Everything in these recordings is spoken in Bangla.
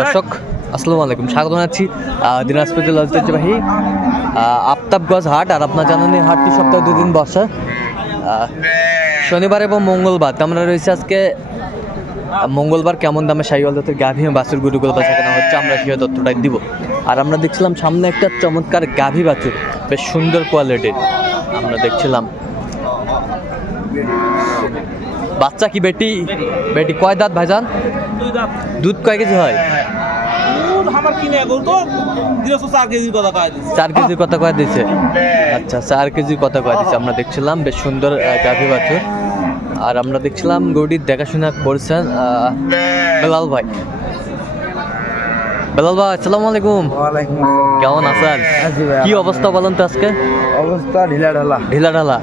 দর্শক, আসসালামু আলাইকুম, স্বাগত জানাচ্ছি দিনাজপুর জেলার ঐতিহ্যবাহী আফতাবগঞ্জ হাট, আর আপনার জানেন এই হাটটি সপ্তাহে দুদিন বসে। শনিবার এবং মঙ্গলবার আমরা রয়েছে আজকে মঙ্গলবার কেমন দামে সাইকেল দত্তের গাভী বাছুর গুরুগুলো বেচা কেনা হচ্ছে, আমরা সেই তথ্যটাই দিব। আর আমরা দেখছিলাম সামনে একটা চমৎকার গাভী বাছুর, বেশ সুন্দর কোয়ালিটির আমরা দেখছিলাম। বাচ্চা কি বেটি? বেটি কয় দাঁত ভাইজান? দুধ কয় কেজি হয়? দিয়েছ চার কেজির কথা কয়ে দিছে। আচ্ছা চার কেজি কত কয় দিছে। আমরা দেখছিলাম বেশ সুন্দর গাভী বাছুর। আর আমরা দেখছিলাম গরুটির দেখাশোনা করছেন বেলাল ভাই। বেলাল ভাই আসসালামু আলাইকুম। ওয়ালাইকুম কেমন আছেন? কি অবস্থা বলেন তো আজকে? অবস্থা ঢিলা ঢালা। ঢিলা ঢালা।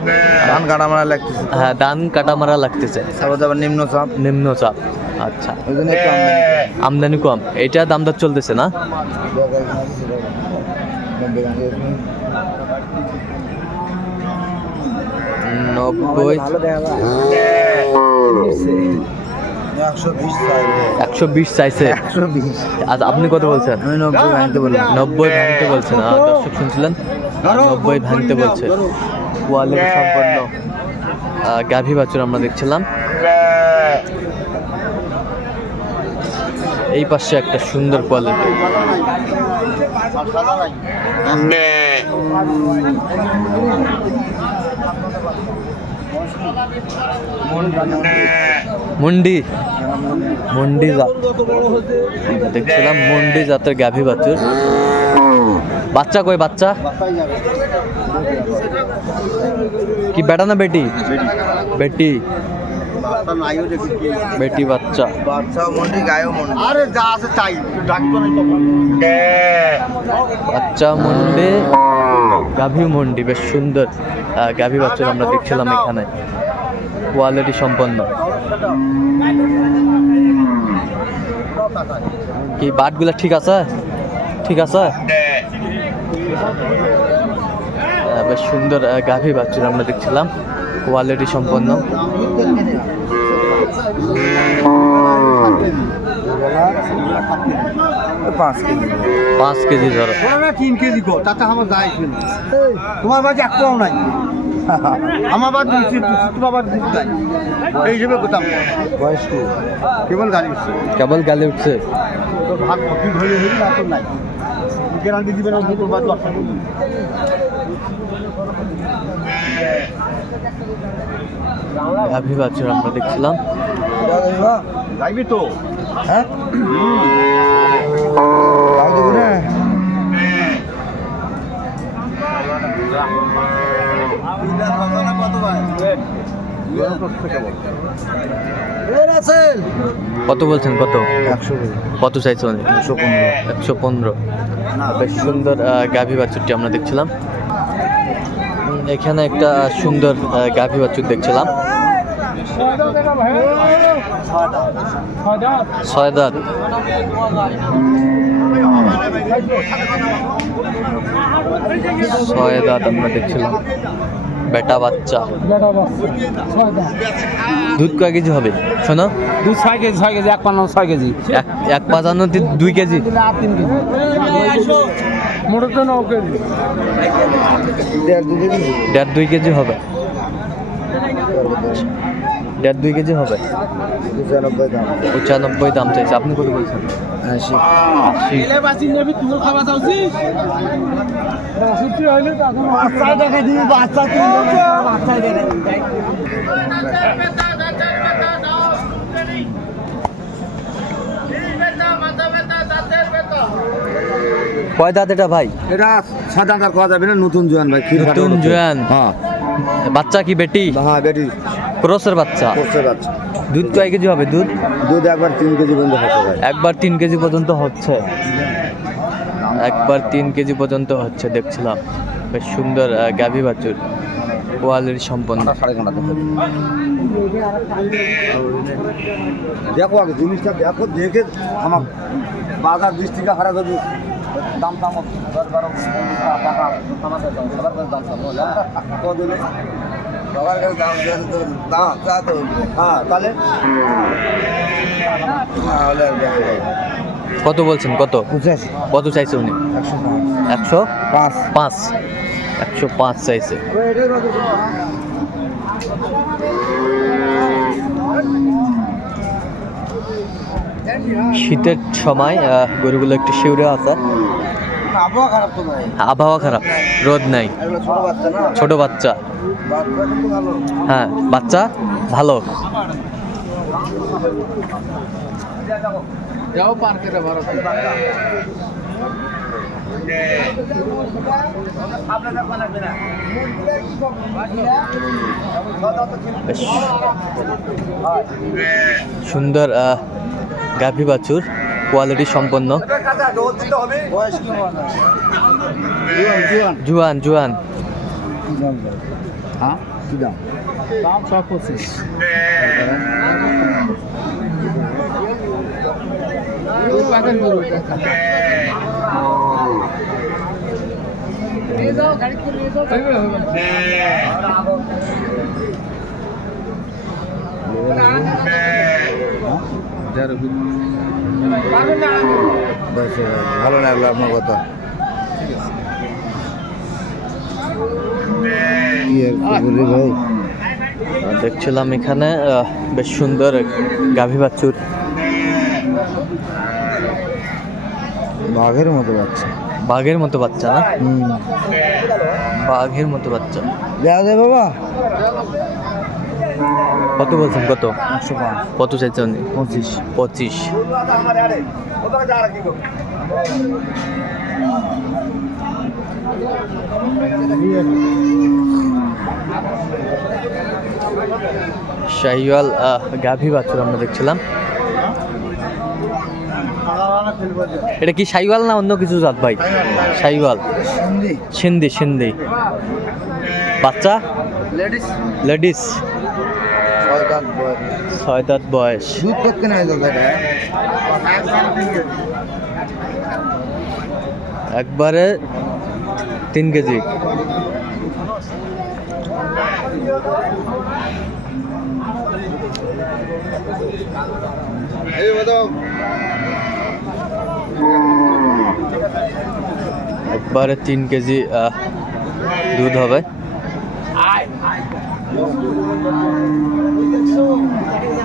ধান কাটা মারা লাগতেছে। হ্যাঁ ধান কাটা মারা লাগতেছে। তারপর আবার নিম্ন চাপ। নিম্ন চাপ। আচ্ছা। আমদানি কম। এটা দাম দর চলতেছে না? নব্বই। একশো বিশ চাইছে? আজ আপনি কত বলছেন? আমি নব্বই ভাঙতে নব্বই ভাঙতে বলছেন। দর্শক শুনছিলেন? নব্বই ভাঙতে বলছে। কোয়ালিটি সম্পন্ন আহ, গাভী বাছুর আমরা দেখছিলাম। এই পাশে একটা সুন্দর কোয়ালিটি মুন্ডি। মুন্ডি জাত দেখছিলাম মুন্ডি জাতের গাভী বাছুর। বাচ্চা কই বাচ্চা? কি বেটা না বেটি? বেটি। বেটি বাচ্চা। বাচ্চা মন্ডি গায়েও মন্ডি আরে যা আছে তাই বাচ্চা মুন্ডি গাভী মুন্ডি বেশ সুন্দর। গাভী বাছুর আমরা দেখছিলাম এখানে। কোয়ালিটি সম্পন্ন। কি বাটগুলা ঠিক আছে? ঠিক আছে? আহ, বেশ সুন্দর গাভী বাছুর আমরা দেখছিলাম। কোয়ালিটি সম্পন্ন। পাঁচ কেজি। পাঁচ কেজি ধরো। না তিন কেজি গো তাতে আমার যায় তোমার বাড়ি এক পাও নাই। আমার বাদ দিচ্ছি তোমার বাদ দিচ্ছি নাই এই হিসেবে কোথাও বয়স। কেবল গাড়ি উঠছে। কেবল গালে উঠছে। তো ভাত ভর্তি ধরে হয়ে না তো নাই। গ্যারান্টি দিবে না দুটো বা দশটা গাভী বাছুর আমরা দেখছিলাম। যাইবি তো। হ্যাঁ? তাও দেবো না কত বলছেন? কত? কত চাইছে একশো পনেরো। একশো পনেরো। বেশ সুন্দর আহ, গাভী বাছুরটি আমরা দেখছিলাম। এখানে একটা সুন্দর আহ, গাভী বাছুর দেখছিলাম। ছয় দাঁত ছয় দাঁত আমরা দেখছিলাম। বেটা বাচ্চা। দুধ কয় কেজি হবে? শোনো। দুই ছয় কেজি ছয় কেজি এক পান্ন ছয় কেজি। এক এক পাঁচান্নতে দুই কেজি আর তিন কেজি। মোটর তো নৌ কেজি। দেড় দুই কেজি হবে। দেড় দুই কেজি হবে? পঁচানব্বই দাম। পঁচানব্বই দাম চাইছে। আপনি কত বলছেন? আশি কয় দাঁত এটা ভাই? এটা সাদা কার খাওয়া যাবে না নতুন জোয়ান ভাই নতুন জোয়ান। হ্যাঁ। বাচ্চা কি বেটি? হ্যাঁ বেটি। ক্রসের বাচ্চা করছে বাচ্চা দুধ কয় কেজি হবে দুধ দুধ একবার তিন কেজি পর্যন্ত হচ্ছে ভাই একবার তিন কেজি পর্যন্ত হচ্ছে একবার তিন কেজি পর্যন্ত হচ্ছে দেখছিলাম বেশ সুন্দর গাভী বাছুর কোয়ালিটি সম্পন্ন দেখো আগে জিনিসটা দেখো দেখে আমার বাজার বিশ টাকা হারা দেবো দাম দাম বারো টাকা সবার দাম দাম সবার কাছে দাম দাম তা তো হ্যাঁ তাহলে। কত বলছেন কত? কত চাইছে উনি? একশো পাঁচ। পাঁচ। একশো পাঁচ চাইছে। শীতের সময় গরুগুলো একটু শিউরে আছে। আবহাওয়া খারাপ তো ভাই আবহাওয়া খারাপ। রোদ নাই। ছোট বাচ্চা। হ্যাঁ বাচ্চা ভালো। সুন্দর আহ, গাভী বাছুর কোয়ালিটি সম্পন্ন। কি জুয়ান জুয়ান। হ্যাঁ? কি দাম? দাম সব পঁচিশ। ভালো লাগল আপনার কথা। ভাই? দেখছিলাম এখানে বেশ সুন্দর গাভী বাচ্চুর বাঘের মতো বাচ্চা। বাঘের মতো বাচ্চা না? বাঘের মতো বাচ্চা। দেওয়া যায় বাবা? কত বলছেন কত? কত চাইছে উনি? পঁচিশ। পঁচিশ। শাহিওয়াল আহ, গাভী বাছুর আমরা দেখছিলাম। এটা কি শাহিওয়াল না অন্য কিছু জাত ভাই? শাহিওয়াল। হিন্দি সিন্ধি সিন্ধি। বাচ্চা? লেডিস। ছয় দাঁত বয়স। একবারে তিন কেজি। একবারে তিন কেজি দুধ হবে।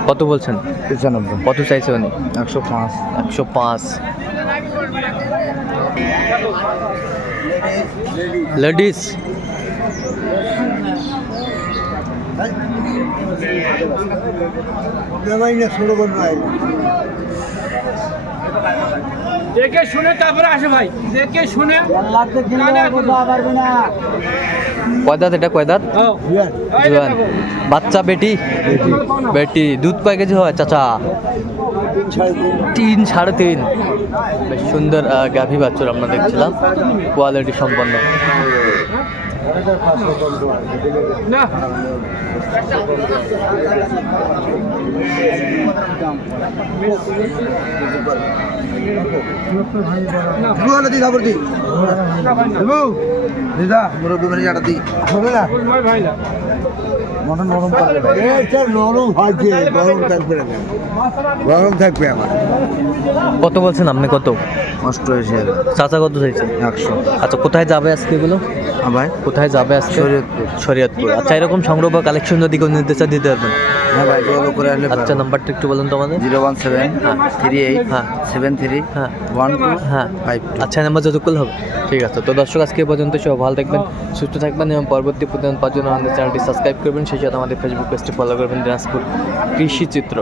কত বলছেন? পঁচানব্বই। কত চাইছে উনি? একশো পাঁচ। একশো পাঁচ। লেডিস দেখে শুনে তারপরে আসে ভাই। দেখে শুনে কয়দাত এটা? কয়দাত জোয়ান। বাচ্চা বেটি? বেটি। দুধ কয় কেজি হয় চাচা? তিন। সাড়ে তিন। বেশ সুন্দর গাভী বাচ্চুর আমরা দেখছিলাম। কোয়ালিটি সম্পন্ন। না। দি খবর দিদা মুরব্বী মানে জাটা দি না ভাই ভাই না মটন নরম পারবে নরম হয়েছে গরম থাকবে না। গরম থাকবে আমার। কত বলছেন আপনি কত? অষ্টআশি হাজার। চাচা কত চাইছে? একশো। আচ্ছা কোথায় যাবে আজকে এগুলো? হ্যাঁ ভাই কোথায় যাবে আজকে? শরীয়তপুর। শরীয়তপুর। আচ্ছা এরকম সংগ্রহ বা কালেকশন যদি কোনো নিতে চান দিতে পারবেন। হ্যাঁ ভাই যোগাযোগ করে আসলে আচ্ছা নাম্বারটা একটু বলুন তো আমাদের। Zero one seven three eight হ্যাঁ। সেভেন থ্রি হ্যাঁ। ওয়ান টু হ্যাঁ। ফাইভ আচ্ছা নাম্বার যত করলে হবে। ঠিক আছে তো দর্শক আজকে পর্যন্ত সব ভালো থাকবেন সুস্থ থাকবেন এবং পরবর্তী প্রতিদিন পাওয়ার জন্য আমাদের চ্যানেলটি সাবস্ক্রাইব করবেন সেই সাথে আমাদের ফেসবুক পেজটি ফলো করবেন দিনাজপুর কৃষি চিত্র।